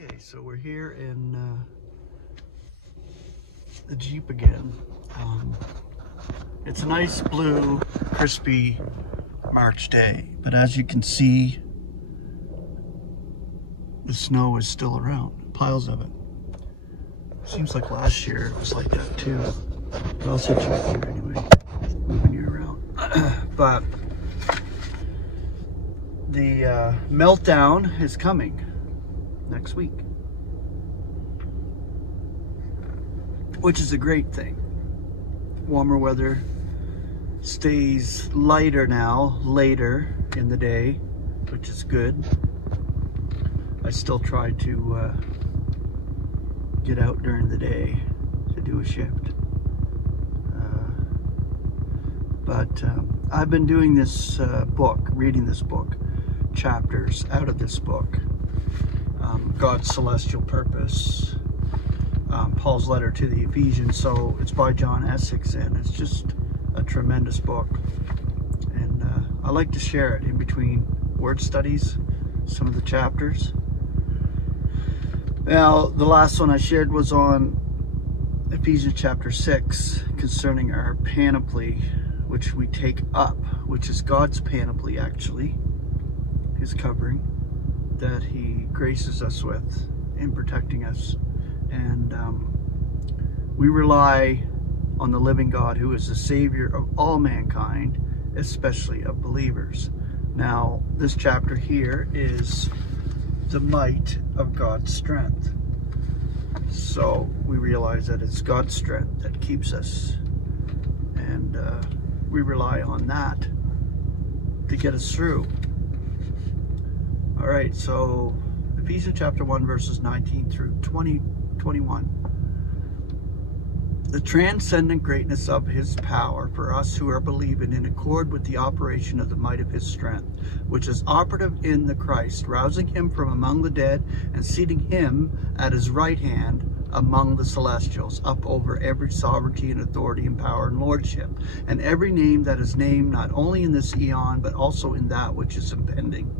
Okay, so we're here in the Jeep again. It's a nice blue, crispy March day, but as you can see, the snow is still around, piles of it. Seems like last year it was like that too. But I'll switch up here anyway, moving you around. But the meltdown is coming next week, which is a great thing. Warmer weather stays lighter now, later in the day, which is good. I still try to get out during the day to do a shift. But I've been doing this book, reading this book, chapters out of this book, God's Celestial Purpose, Paul's letter to the Ephesians. So it's by John Essex, and it's just a tremendous book. And I like to share it in between word studies, some of the chapters. Now, the last one I shared was on Ephesians chapter 6, concerning our panoply, which we take up, which is God's panoply, actually, his covering, that he graces us with in protecting us. And we rely on the living God, who is the Savior of all mankind, especially of believers. Now, this chapter here is the might of God's strength. So we realize that it's God's strength that keeps us, and we rely on that to get us through. All right, so Ephesians chapter 1, verses 19 through 21. The transcendent greatness of his power for us who are believing, in accord with the operation of the might of his strength, which is operative in the Christ, rousing him from among the dead and seating him at his right hand among the celestials, up over every sovereignty and authority and power and lordship, and every name that is named, not only in this eon, but also in that which is impending.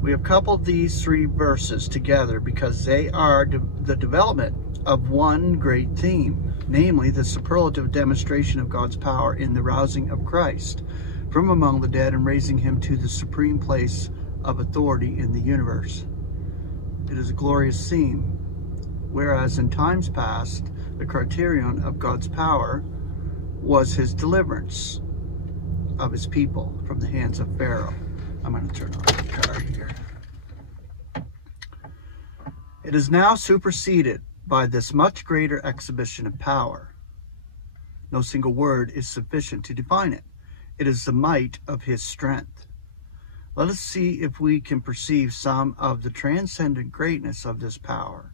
We have coupled these three verses together because they are the development of one great theme, namely the superlative demonstration of God's power in the rousing of Christ from among the dead and raising him to the supreme place of authority in the universe. It is a glorious theme, whereas in times past, the criterion of God's power was his deliverance of his people from the hands of Pharaoh. I'm going to turn on the car here. It is now superseded by this much greater exhibition of power. No single word is sufficient to define it. It is the might of his strength. Let us see if we can perceive some of the transcendent greatness of this power.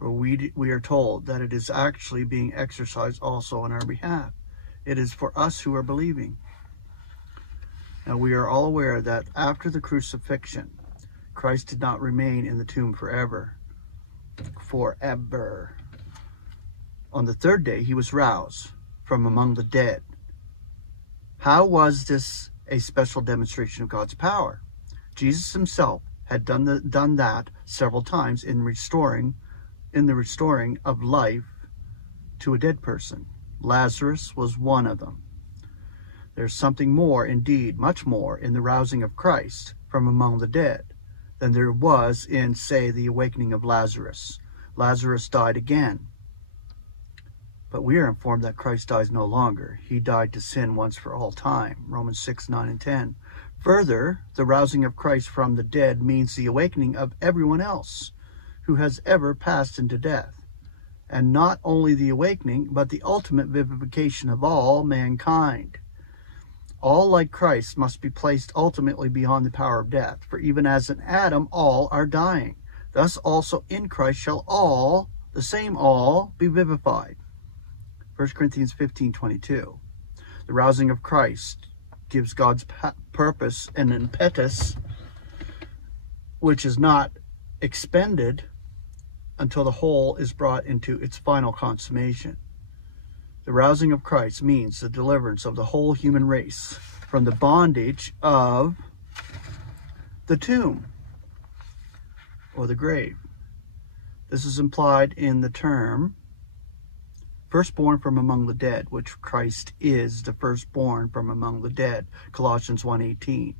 For we are told that it is actually being exercised also on our behalf. It is for us who are believing. Now, we are all aware that after the crucifixion, Christ did not remain in the tomb forever. Forever. On the third day, he was roused from among the dead. How was this a special demonstration of God's power? Jesus himself had done that several times in the restoring of life to a dead person. Lazarus was one of them. There's something more, indeed, much more, in the rousing of Christ from among the dead than there was in, say, the awakening of Lazarus. Lazarus died again. But we are informed that Christ dies no longer. He died to sin once for all time. Romans 6, 9, and 10. Further, the rousing of Christ from the dead means the awakening of everyone else who has ever passed into death. And not only the awakening, but the ultimate vivification of all mankind. All, like Christ, must be placed ultimately beyond the power of death. For even as in Adam all are dying, thus also in Christ shall all, the same all, be vivified. 1 Corinthians 15:22. The rousing of Christ gives God's purpose an impetus which is not expended until the whole is brought into its final consummation. The rousing of Christ means the deliverance of the whole human race from the bondage of the tomb. or the grave. This is implied in the term firstborn from among the dead, which Christ is the firstborn from among the dead, Colossians 1:18.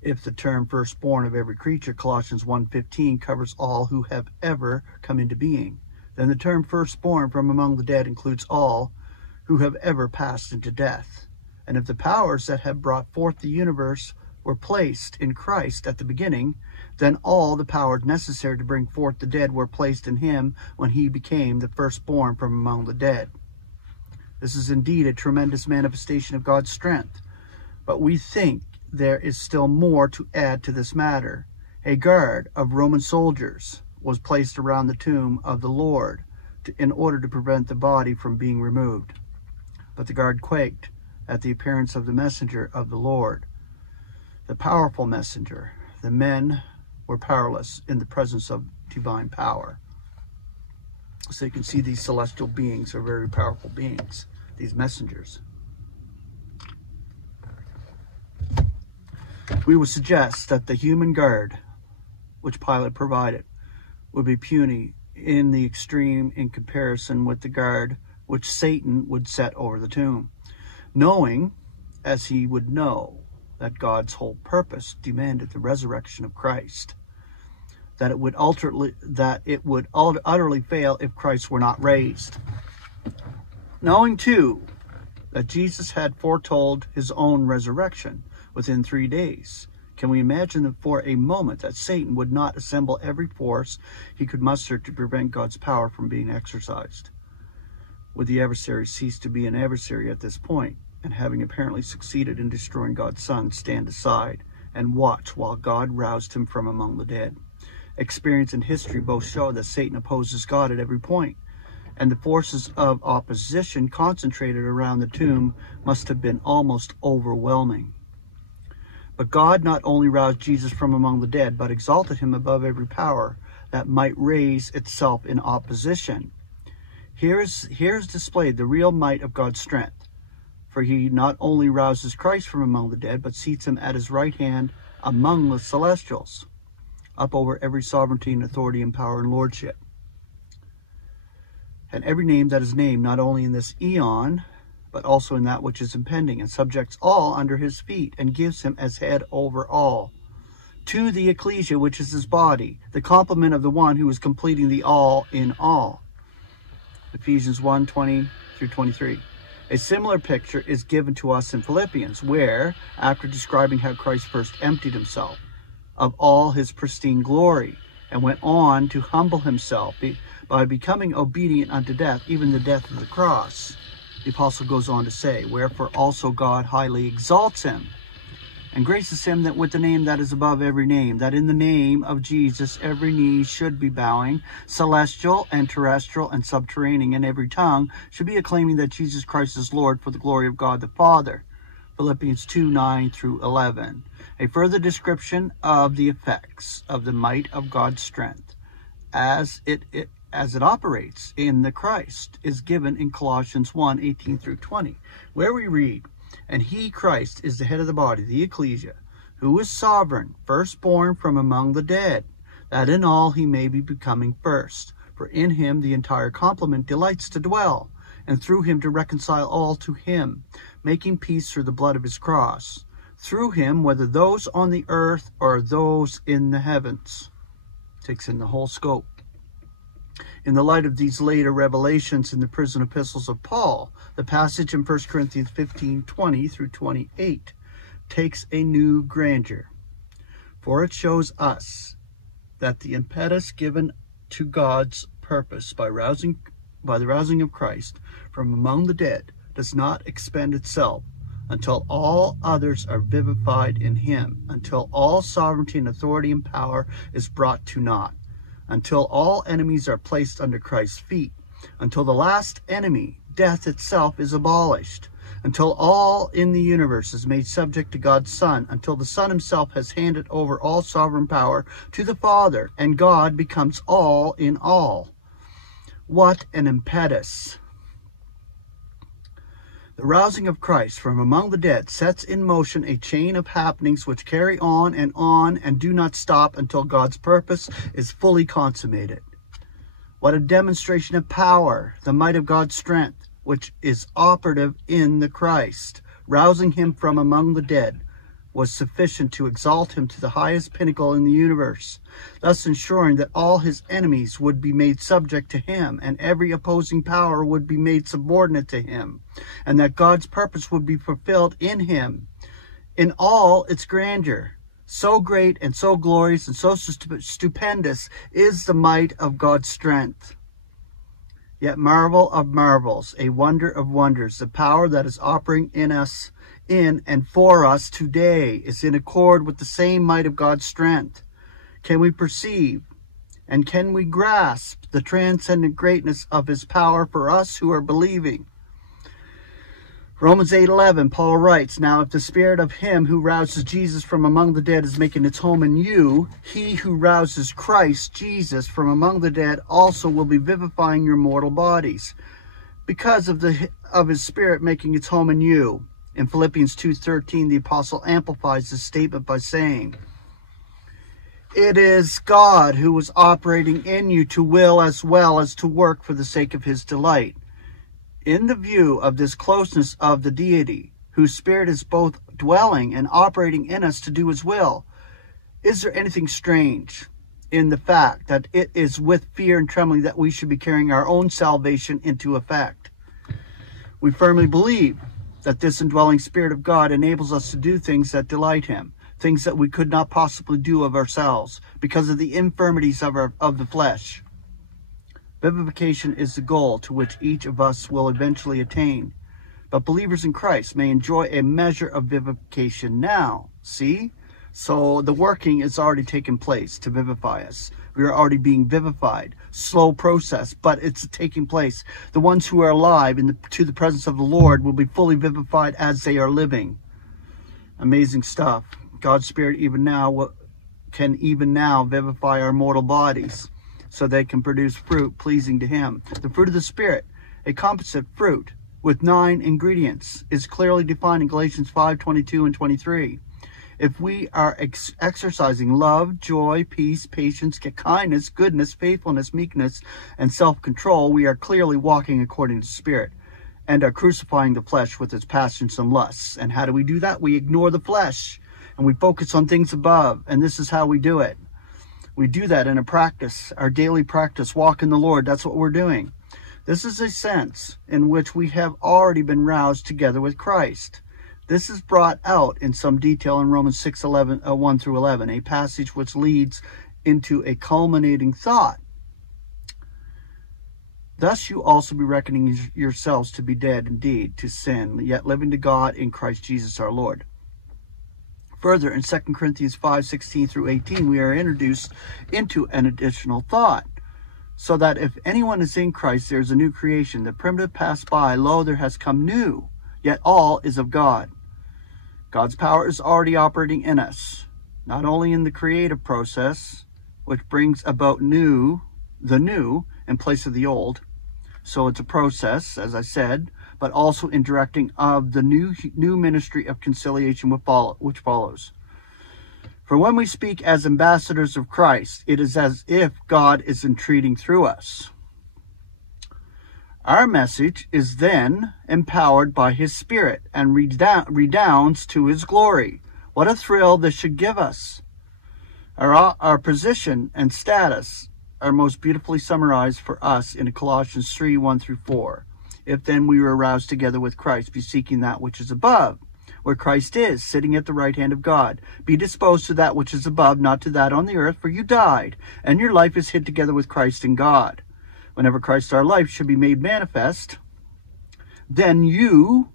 If the term firstborn of every creature, Colossians 1:15, covers all who have ever come into being, then the term firstborn from among the dead includes all who have ever passed into death. And if the powers that have brought forth the universe were placed in Christ at the beginning, then all the powers necessary to bring forth the dead were placed in him when he became the firstborn from among the dead. This is indeed a tremendous manifestation of God's strength, but we think there is still more to add to this matter. A guard of Roman soldiers was placed around the tomb of the Lord in order to prevent the body from being removed. But the guard quaked at the appearance of the messenger of the Lord, the powerful messenger. The men were powerless in the presence of divine power. So you can see these celestial beings are very powerful beings, these messengers. We would suggest that the human guard, which Pilate provided, would be puny in the extreme in comparison with the guard which Satan would set over the tomb, knowing, as he would know, that God's whole purpose demanded the resurrection of Christ, that it would utterly fail if Christ were not raised. Knowing, too, that Jesus had foretold his own resurrection within 3 days, can we imagine for a moment that Satan would not assemble every force he could muster to prevent God's power from being exercised? Would the adversary cease to be an adversary at this point, and having apparently succeeded in destroying God's Son, stand aside and watch while God roused him from among the dead? Experience and history both show that Satan opposes God at every point, and the forces of opposition concentrated around the tomb must have been almost overwhelming. But God not only roused Jesus from among the dead, but exalted him above every power that might raise itself in opposition. Here's displayed the real might of God's strength. For he not only rouses Christ from among the dead, but seats him at his right hand among the celestials, up over every sovereignty and authority and power and lordship, and every name that is named, not only in this eon, but also in that which is impending, and subjects all under his feet, and gives him as head over all. To the ecclesia, which is his body, the complement of the one who is completing the all in all. Ephesians 1:20-23. A similar picture is given to us in Philippians, where, after describing how Christ first emptied himself of all his pristine glory, and went on to humble himself by becoming obedient unto death, even the death of the cross, the apostle goes on to say, wherefore also God highly exalts him, and graces him that with the name that is above every name, that in the name of Jesus every knee should be bowing, celestial and terrestrial and subterranean, and every tongue should be acclaiming that Jesus Christ is Lord, for the glory of God the Father. Philippians 2:9-11. A further description of the effects of the might of God's strength as it operates in the Christ is given in Colossians 1:18-20, where we read, and he, Christ, is the head of the body, the ecclesia, who is sovereign, firstborn from among the dead, that in all he may be becoming first. For in him the entire complement delights to dwell, and through him to reconcile all to him, making peace through the blood of his cross. Through him, whether those on the earth or those in the heavens. Takes in the whole scope. In the light of these later revelations in the prison epistles of Paul, the passage in 1 Corinthians 15:20-28 takes a new grandeur. For it shows us that the impetus given to God's purpose by the rousing of Christ from among the dead does not expend itself until all others are vivified in him, until all sovereignty and authority and power is brought to naught, until all enemies are placed under Christ's feet, until the last enemy, death itself, is abolished, until all in the universe is made subject to God's Son, until the Son himself has handed over all sovereign power to the Father, and God becomes all in all. What an impetus! The rousing of Christ from among the dead sets in motion a chain of happenings which carry on and do not stop until God's purpose is fully consummated. What a demonstration of power, the might of God's strength, which is operative in the Christ, rousing him from among the dead, was sufficient to exalt him to the highest pinnacle in the universe, thus ensuring that all his enemies would be made subject to him, and every opposing power would be made subordinate to him, and that God's purpose would be fulfilled in him in all its grandeur. So great and so glorious and so stupendous is the might of God's strength. Yet marvel of marvels, a wonder of wonders, the power that is operating in us, in and for us today, is in accord with the same might of God's strength. Can we perceive and can we grasp the transcendent greatness of his power for us who are believing? Romans 8:11, Paul writes, "Now if the spirit of him who rouses Jesus from among the dead is making its home in you, he who rouses Christ Jesus from among the dead also will be vivifying your mortal bodies, because of his spirit making its home in you." In Philippians 2:13, the apostle amplifies this statement by saying, "It is God who is operating in you to will as well as to work for the sake of his delight." In the view of this closeness of the deity, whose spirit is both dwelling and operating in us to do his will, is there anything strange in the fact that it is with fear and trembling that we should be carrying our own salvation into effect? We firmly believe that this indwelling Spirit of God enables us to do things that delight him, things that we could not possibly do of ourselves because of the infirmities of the flesh. Vivification is the goal to which each of us will eventually attain. But believers in Christ may enjoy a measure of vivification now. See? So the working is already taken place to vivify us. We are already being vivified. Slow process, but it's taking place. The ones who are alive to the presence of the Lord will be fully vivified as they are living. Amazing stuff. God's Spirit can even now vivify our mortal bodies, so they can produce fruit pleasing to him. The fruit of the Spirit, a composite fruit with 9 ingredients, is clearly defined in Galatians 5:22 and 23. If we are exercising love, joy, peace, patience, kindness, goodness, faithfulness, meekness, and self-control, we are clearly walking according to the Spirit and are crucifying the flesh with its passions and lusts. And how do we do that? We ignore the flesh and we focus on things above, and this is how we do it. We do that in a practice, our daily practice, walk in the Lord. That's what we're doing. This is a sense in which we have already been roused together with Christ. This is brought out in some detail in Romans 1 through 11, a passage which leads into a culminating thought. Thus you also be reckoning yourselves to be dead indeed to sin, yet living to God in Christ Jesus our Lord. Further, in 2 Corinthians 5:16 through 18, we are introduced into an additional thought. So that if anyone is in Christ, there is a new creation. The primitive passed by, lo, there has come new. Yet all is of God. God's power is already operating in us, not only in the creative process, which brings about the new in place of the old. So it's a process, as I said, but also in directing of the new ministry of conciliation which follows. For when we speak as ambassadors of Christ, it is as if God is entreating through us. Our message is then empowered by his Spirit and redounds to his glory. What a thrill this should give us. Our position and status are most beautifully summarized for us in Colossians 3:1 through 4. If then we were aroused together with Christ, be seeking that which is above, where Christ is, sitting at the right hand of God. Be disposed to that which is above, not to that on the earth, for you died, and your life is hid together with Christ in God. Whenever Christ our life should be made manifest, then you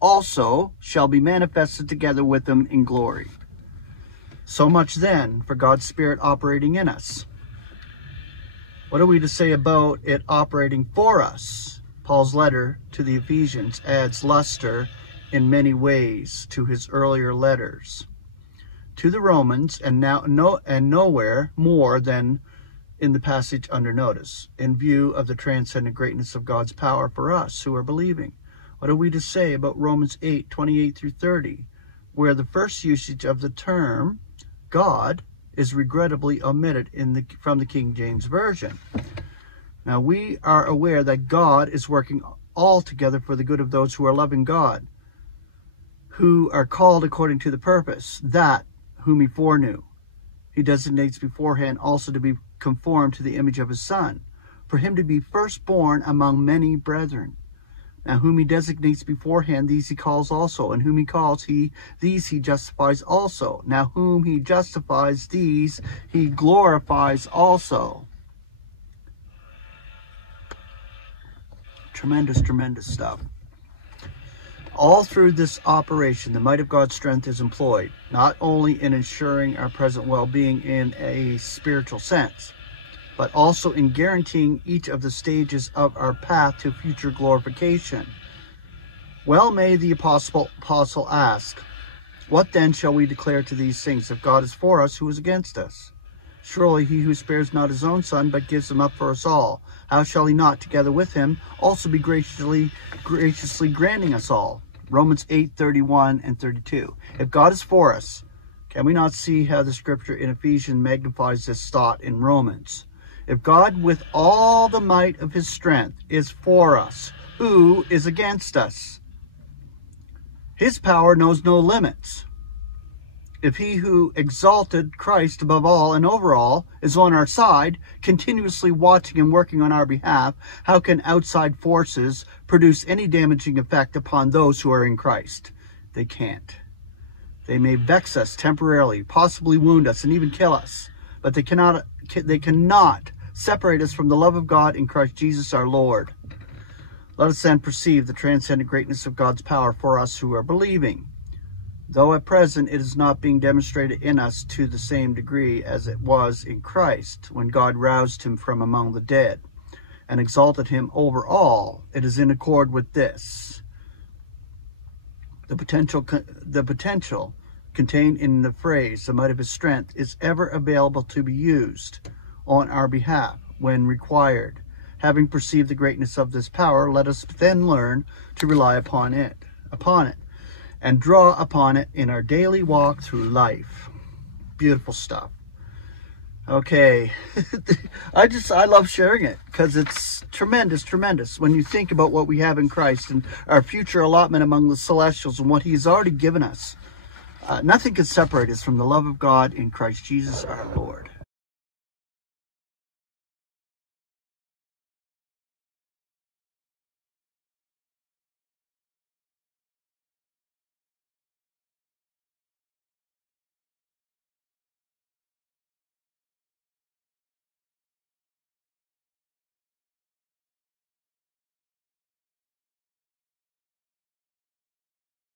also shall be manifested together with him in glory. So much then for God's Spirit operating in us. What are we to say about it operating for us? Paul's letter to the Ephesians adds luster in many ways to his earlier letters to the Romans, and nowhere more than in the passage under notice, in view of the transcendent greatness of God's power for us who are believing. What are we to say about Romans 8:28 through 30, where the first usage of the term God is regrettably omitted from the King James Version? Now, we are aware that God is working all together for the good of those who are loving God, who are called according to the purpose, that whom he foreknew, he designates beforehand also to be conformed to the image of his Son, for him to be firstborn among many brethren. Now, whom he designates beforehand, these he calls also, and whom he calls, these he justifies also. Now, whom he justifies, these he glorifies also. Tremendous, tremendous stuff. All through this operation, the might of God's strength is employed, not only in ensuring our present well-being in a spiritual sense, but also in guaranteeing each of the stages of our path to future glorification. Well may the apostle ask, what then shall we declare to these things? If God is for us, who is against us? Surely he who spares not his own Son, but gives him up for us all, how shall he not, together with him, also be graciously granting us all? Romans 8:31 and 32. If God is for us, can we not see how the scripture in Ephesians magnifies this thought in Romans? If God with all the might of his strength is for us, who is against us? His power knows no limits. If he who exalted Christ above all and over all is on our side, continuously watching and working on our behalf, how can outside forces produce any damaging effect upon those who are in Christ? They can't. They may vex us temporarily, possibly wound us, and even kill us, but they cannot separate us from the love of God in Christ Jesus our Lord. Let us then perceive the transcendent greatness of God's power for us who are believing. Though at present it is not being demonstrated in us to the same degree as it was in Christ, when God roused him from among the dead and exalted him over all, it is in accord with this. The potential contained in the phrase, the might of his strength, is ever available to be used on our behalf when required. Having perceived the greatness of this power, let us then learn to rely upon it, and draw upon it in our daily walk through life. Beautiful stuff. Okay. I love sharing it because it's tremendous, tremendous. When you think about what we have in Christ and our future allotment among the celestials and what he's already given us, nothing can separate us from the love of God in Christ Jesus our Lord.